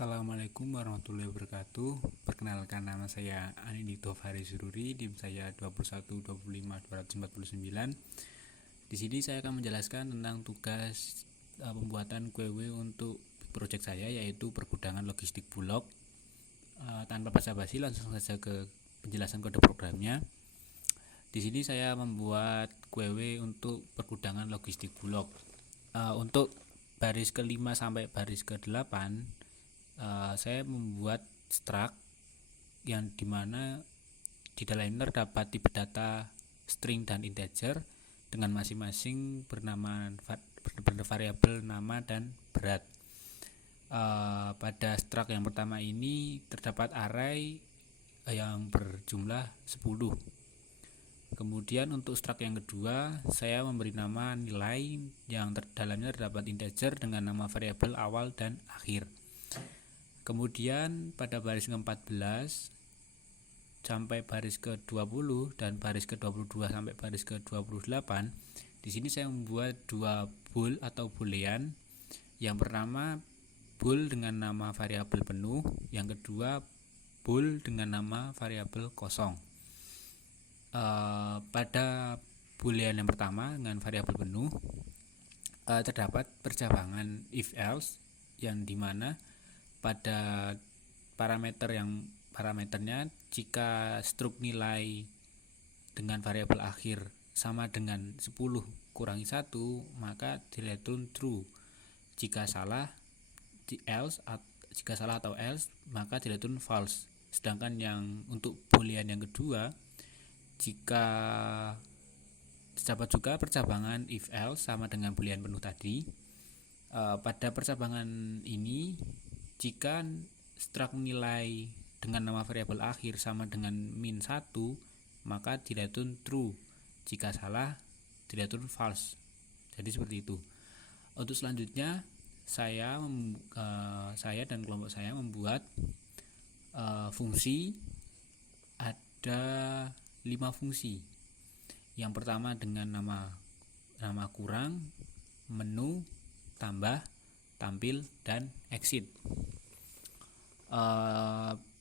Assalamualaikum warahmatullahi wabarakatuh. Perkenalkan, nama saya Anindito Fahri Sururi, NIM saya 2125249. Di sini saya akan menjelaskan tentang tugas pembuatan QW untuk proyek saya, yaitu pergudangan logistik Bulog. Tanpa basa-basi langsung saja ke penjelasan kode programnya. Di sini saya membuat QW untuk pergudangan logistik Bulog. Untuk baris ke-5 sampai baris ke-8 saya membuat struct yang dimana di dalamnya terdapat tipe data string dan integer dengan masing-masing bervariabel nama dan berat. Pada struct yang pertama ini terdapat array yang berjumlah 10. Kemudian untuk struct yang kedua saya memberi nama nilai yang dalamnya terdapat integer dengan nama variabel awal dan akhir. Kemudian pada baris ke-14 sampai baris ke-20 dan baris ke-22 sampai baris ke-28, di sini saya membuat dua bool atau boolean. Yang pertama bool dengan nama variabel penuh, yang kedua bool dengan nama variabel kosong. Pada boolean yang pertama dengan variabel penuh terdapat percabangan if else, yang dimana pada parameternya jika struk nilai dengan variabel akhir sama dengan 10 kurangi 1, maka direturn true. Jika salah atau else, maka direturn false. Sedangkan yang untuk boolean yang kedua, jika terdapat juga percabangan if else sama dengan boolean penuh tadi. Pada percabangan ini, jika struct nilai dengan nama variabel akhir sama dengan min 1, maka direturn true. Jika salah, direturn false. Jadi seperti itu. Untuk selanjutnya, saya dan kelompok saya membuat fungsi. Ada 5 fungsi. Yang pertama dengan nama kurang, menu, tambah, tampil, dan exit.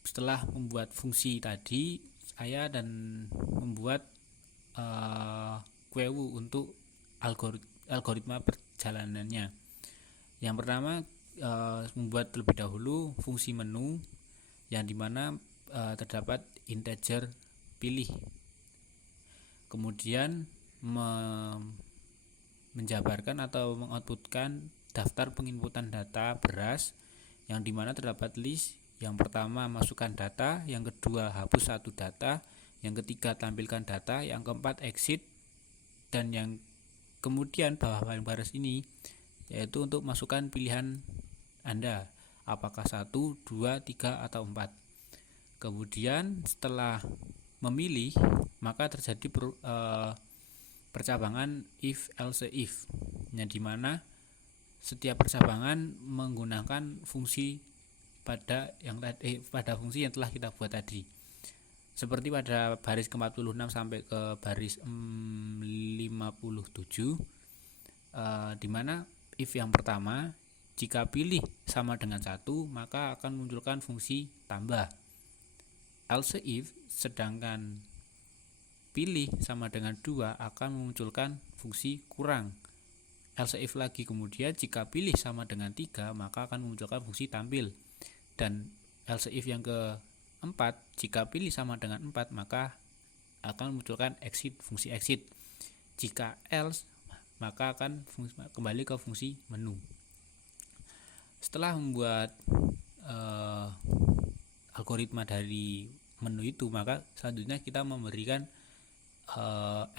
Setelah membuat fungsi tadi, saya membuat QW untuk algoritma perjalanannya. Yang pertama membuat terlebih dahulu fungsi menu, yang dimana terdapat integer pilih. Kemudian menjabarkan atau mengoutputkan daftar penginputan data beras, yang dimana terdapat list. Yang pertama masukkan data, yang kedua hapus satu data, yang ketiga tampilkan data, yang keempat exit, dan yang kemudian bawah baris ini yaitu untuk masukkan pilihan Anda, apakah 1, 2, 3, atau 4. Kemudian setelah memilih, maka terjadi percabangan if else if, yang dimana setiap percabangan menggunakan fungsi pada fungsi yang telah kita buat tadi. Seperti pada baris ke-46 sampai ke baris 57, dimana if yang pertama, jika pilih sama dengan 1, maka akan munculkan fungsi tambah. Else if, sedangkan pilih sama dengan 2 akan memunculkan fungsi kurang. Else if lagi kemudian jika pilih sama dengan 3, maka akan memunculkan fungsi tampil. Dan else if yang keempat, jika pilih sama dengan 4, maka akan memunculkan exit, fungsi exit. Jika else, maka akan kembali ke fungsi menu. Setelah membuat algoritma dari menu itu, maka selanjutnya kita memberikan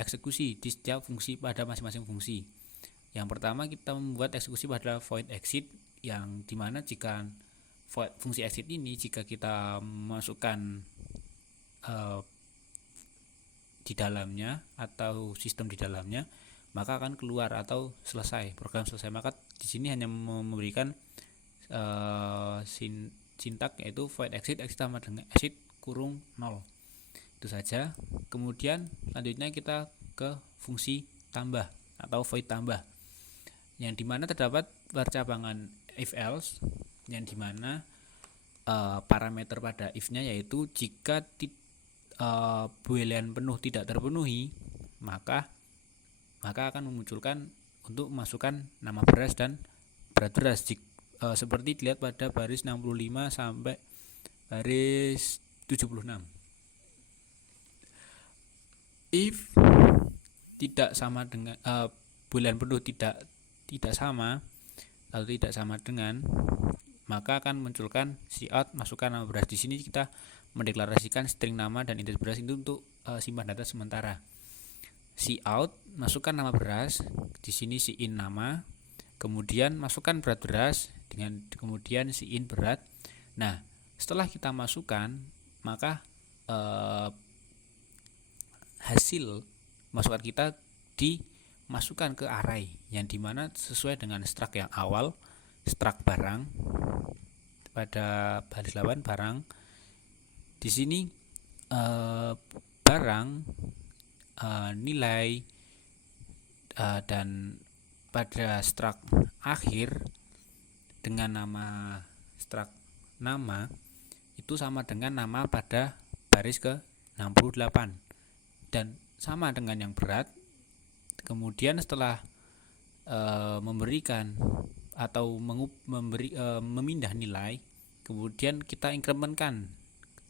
eksekusi di setiap fungsi pada masing-masing fungsi. Yang pertama kita membuat eksekusi pada void exit, yang dimana jika fungsi exit ini jika kita masukkan di dalamnya atau sistem di dalamnya, maka akan keluar atau selesai, program selesai. Maka di sini hanya memberikan sintak, yaitu void exit sama dengan exit kurung 0. Itu saja. Kemudian selanjutnya kita ke fungsi tambah atau void tambah, yang dimana terdapat percabangan if else, yang dimana parameter pada if-nya, yaitu jika boolean penuh tidak terpenuhi, maka akan memunculkan untuk memasukkan nama beras dan berat beras, seperti dilihat pada baris 65 sampai baris 76. If tidak sama dengan boolean penuh tidak sama atau tidak sama dengan, maka akan munculkan cout masukkan nama beras. Di sini kita mendeklarasikan string nama dan indeks beras itu untuk simpan data sementara. Cout masukkan nama beras, di sini in nama, kemudian masukkan berat beras dengan kemudian in berat. Nah, setelah kita masukkan, maka hasil masukan kita dimasukkan ke array, yang dimana sesuai dengan struct yang awal, struct barang pada baris 8 barang. Di sini barang, nilai, dan pada struct akhir dengan nama struct nama itu sama dengan nama pada baris ke 68 dan sama dengan yang berat. Kemudian setelah memberikan atau memindah nilai, kemudian kita incrementkan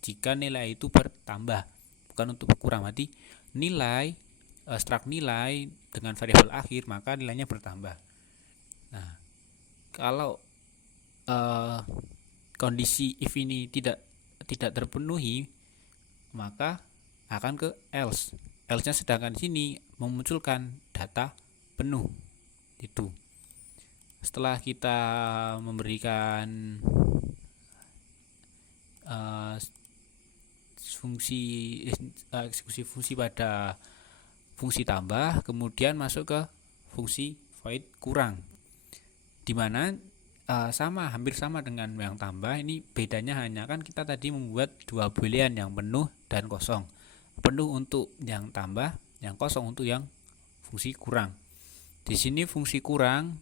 jika nilai itu bertambah, bukan untuk berkurang. Berarti nilai struct nilai dengan variabel akhir, maka nilainya bertambah. Nah, kalau kondisi if ini tidak terpenuhi, maka akan ke else. Else-nya sedangkan di sini memunculkan data penuh. Itu. Setelah kita memberikan eksekusi fungsi pada fungsi tambah, kemudian masuk ke fungsi void kurang, dimana hampir sama dengan yang tambah. Ini bedanya hanya kan kita tadi membuat dua boolean, yang penuh dan kosong. Penuh untuk yang tambah, yang kosong untuk yang fungsi kurang. Di sini fungsi kurang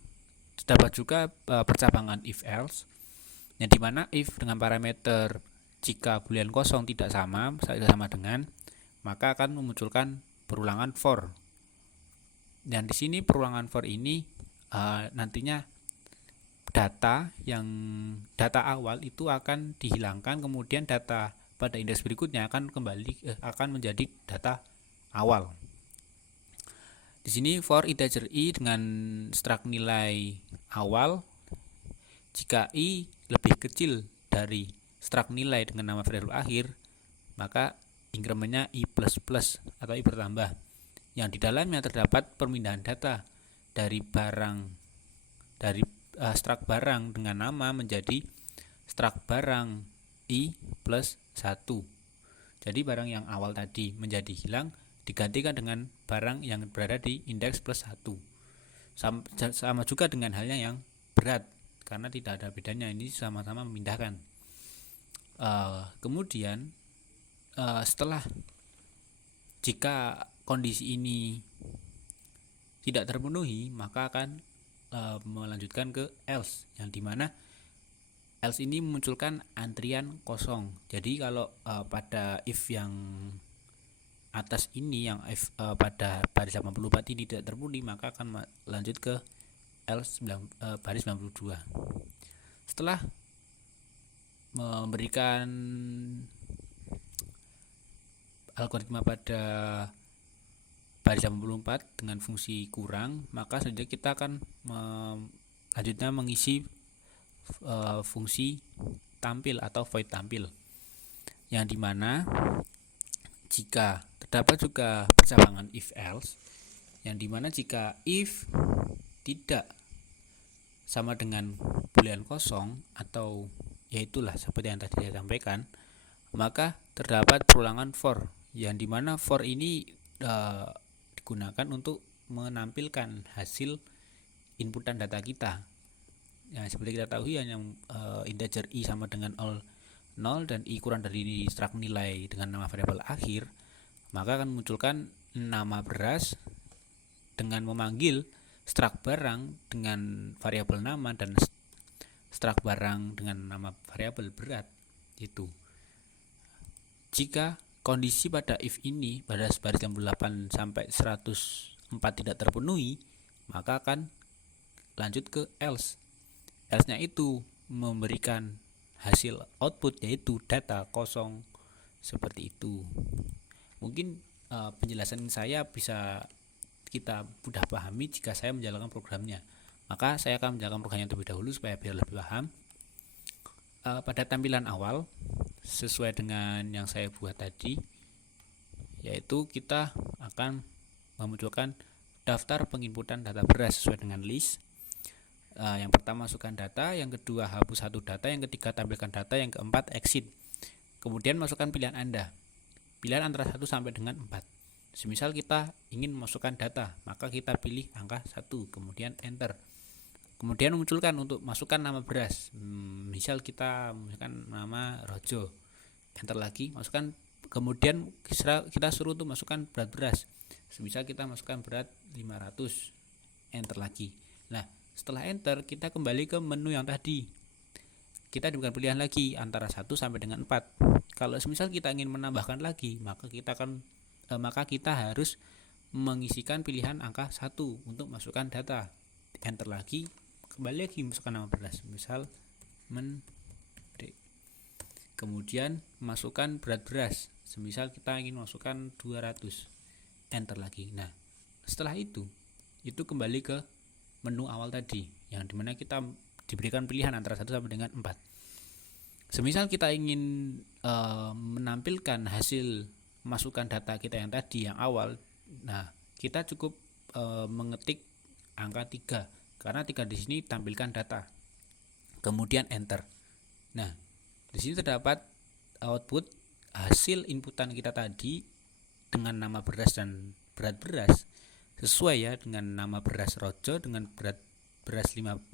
terdapat juga percabangan if else, yang dimana if dengan parameter jika boolean kosong tidak sama dengan, maka akan memunculkan perulangan for. Dan di sini perulangan for ini nantinya data awal itu akan dihilangkan, kemudian data pada indeks berikutnya akan menjadi data awal. Di sini for integer i dengan struct nilai awal, jika i lebih kecil dari struct nilai dengan nama variabel akhir, maka incrementnya i++ atau i bertambah, yang di dalamnya terdapat permindahan data dari struct barang dengan nama menjadi struct barang i plus 1. Jadi barang yang awal tadi menjadi hilang, digantikan dengan barang yang berada di indeks plus 1. Sama juga dengan halnya yang berat, karena tidak ada bedanya, ini sama-sama memindahkan. Kemudian setelah jika kondisi ini tidak terpenuhi, maka akan melanjutkan ke else, yang dimana else ini memunculkan antrian kosong. Jadi kalau pada if yang atas ini, yang if pada baris 84 ini tidak terpenuhi, maka akan lanjut ke else baris 92. Setelah memberikan algoritma pada baris 84 dengan fungsi kurang, maka selanjutnya kita akan selanjutnya mengisi fungsi tampil atau void tampil, yang dimana jika terdapat juga percabangan if else, yang dimana jika if tidak sama dengan boolean kosong, atau yaitulah seperti yang tadi saya sampaikan, maka terdapat perulangan for, yang dimana for ini digunakan untuk menampilkan hasil inputan data kita. Ya, seperti kita tahu hanya integer i sama dengan 0 dan i kurang dari struct nilai dengan nama variabel akhir, maka akan memunculkan nama beras dengan memanggil struct barang dengan variabel nama dan struct barang dengan nama variabel berat. Itu. Jika kondisi pada if ini pada baris 68 sampai 104 tidak terpenuhi, maka akan lanjut ke else. Else-nya itu memberikan hasil output yaitu data kosong seperti itu. Mungkin penjelasan saya bisa kita mudah pahami jika saya menjalankan programnya. Maka saya akan menjalankan programnya terlebih dahulu supaya biar lebih paham. Pada tampilan awal sesuai dengan yang saya buat tadi, yaitu kita akan memunculkan daftar penginputan data beras sesuai dengan list. Yang pertama masukkan data, yang kedua hapus satu data, yang ketiga tampilkan data, yang keempat exit. Kemudian masukkan pilihan Anda, pilihan antara 1 sampai dengan 4. Semisal kita ingin memasukkan data, maka kita pilih angka 1, kemudian enter. Kemudian munculkan untuk masukkan nama beras. Misal kita masukkan nama Rojo. Enter lagi, masukkan. Kemudian kita suruh untuk masukkan berat beras. Misal kita masukkan berat 500. Enter lagi. Nah, setelah enter kita kembali ke menu yang tadi. Kita diberikan pilihan lagi antara 1 sampai dengan 4. Kalau misal kita ingin menambahkan lagi, maka kita harus mengisikan pilihan angka 1 untuk masukkan data. Enter lagi, kembali lagi masukkan nama beras, misal D. Kemudian masukkan berat beras, semisal kita ingin masukkan 200. Enter lagi. Nah, setelah itu kembali ke menu awal tadi, yang dimana kita diberikan pilihan antara 1 sampai dengan 4. Semisal kita ingin menampilkan hasil masukkan data kita yang tadi yang awal, nah kita cukup mengetik angka 3, karena 3 di sini tampilkan data. Kemudian enter. Nah, di sini terdapat output hasil inputan kita tadi dengan nama beras dan berat beras sesuai ya, dengan nama beras Rojo dengan berat beras 500,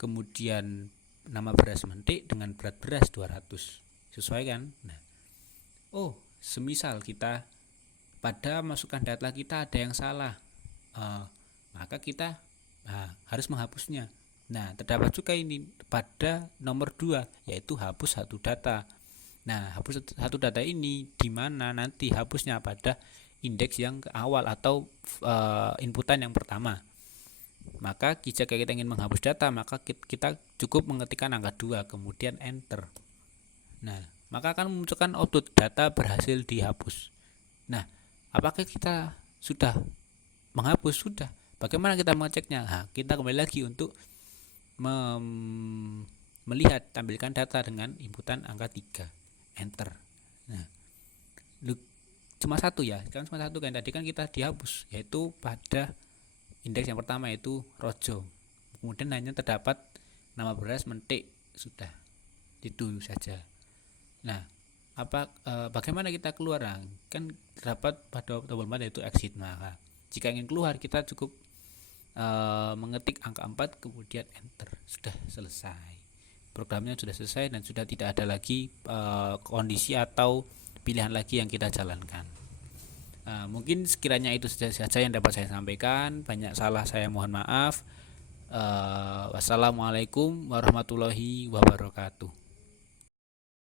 kemudian nama beras Mentik dengan berat beras 200. Sesuai kan? Nah, semisal kita pada masukkan data kita ada yang salah, maka kita harus menghapusnya. Nah, terdapat juga ini pada nomor 2, yaitu hapus satu data. Nah, hapus satu data ini di mana nanti hapusnya pada indeks yang ke awal atau inputan yang pertama. Maka jika kita ingin menghapus data, maka kita cukup mengetikkan angka 2 kemudian enter. Nah, maka akan memunculkan output data berhasil dihapus. Nah, apakah kita sudah menghapus? Sudah. Bagaimana kita mengeceknya? Nah, kita kembali lagi untuk melihat tampilkan data dengan inputan angka 3. Enter. Nah, cuma satu ya. Kan cuma satu kan, tadi kan kita dihapus, yaitu pada indeks yang pertama yaitu Rojo. Kemudian hanya terdapat nama beras Mentik. Sudah. Itu saja. Nah, bagaimana kita keluar? Kan terdapat pada tombol 4 yaitu exit. Maka jika ingin keluar kita cukup mengetik angka 4 kemudian enter. Sudah selesai. Programnya sudah selesai dan sudah tidak ada lagi kondisi atau pilihan lagi yang kita jalankan. Mungkin sekiranya itu saja yang dapat saya sampaikan. Banyak salah saya mohon maaf. Wassalamualaikum warahmatullahi wabarakatuh.